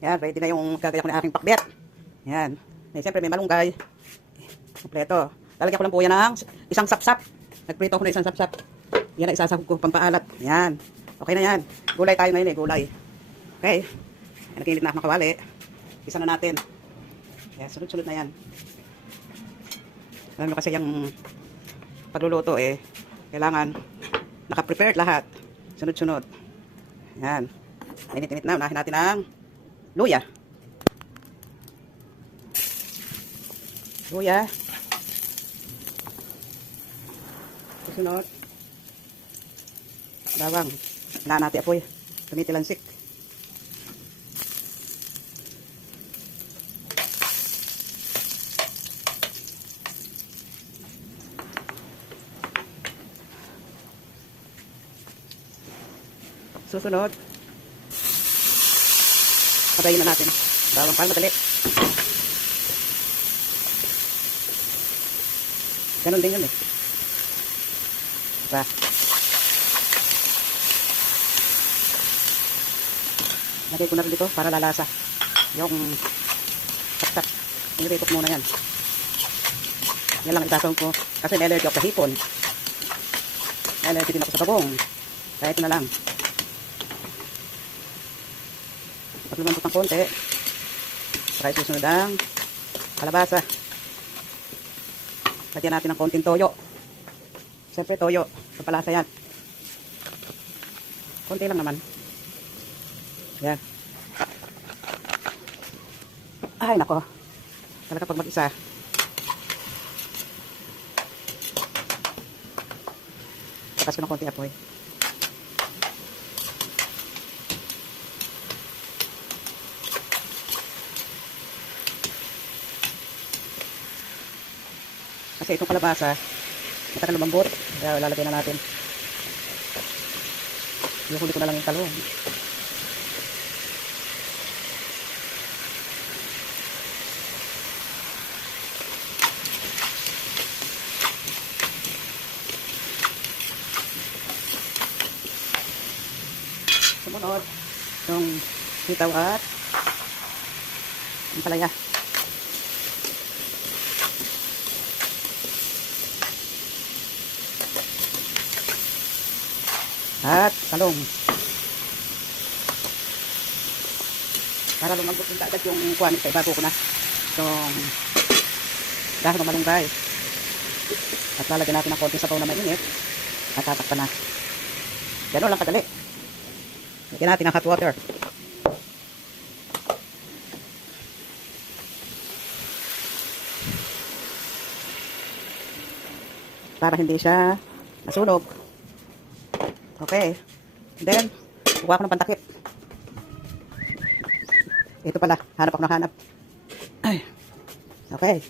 Yan, ready na yung gagawin ko ng aking pakbet. Yan. Siyempre may malunggay. Kompleto. Lalagyan ko lang po yan ng isang sapsap. Nagprito ako ng isang sapsap. Yan ang isasahog ko pampaalat. Yan. Okay na yan. Gulay tayo ngayon gulay. Okay. Nakilit na ako ng kawali. Isa na natin. Yan, sunod-sunod na yan. Alam mo kasi yung pagluluto kailangan naka-prepared lahat. Sunod-sunod. Yan. Init-init na. Unahin natin ang luya. Luya. Susunod. Bawang. Hinaan natin apoy. Tumitilansik. Susunod. Patayin na natin. Bawang para madali. Ganon din yun Diba? Lagay ko na rin dito para lalasa. Yung taktak. Iniretok muna yan. Yan lang itasawag ko. Kasi may allergy ako sa hipon. May allergy din ako sa bagong. Kaya ito na lang. Pag lumambot ng konti, saka isusunod ang kalabasa. Lagyan natin ng konting toyo. Siyempre toyo, papalasa yan. Konti lang naman. Yan. Ay nako. Talaga pag mag-isa. Takas ko ng konti apoy. Kasi itong kalabasa, matagal lumambot. Kaya lalagay na natin. Ihuli ko na lang yung talong. Sumunod, yung sitaw at ang palaya. At talong. Para lumambot yung agad yung kuwan sa ibago ko na. Itong dahon ng malunggay. At lalagyan natin ng konting sabaw na mainit. At tatakpan na. Gano'n lang kadali. Lagyan natin ng hot water. Para hindi siya nasunog. Okay. And then, kuha ko ng pantakip. Ito pala. Hanap ako ng hanap. Ay. Okay.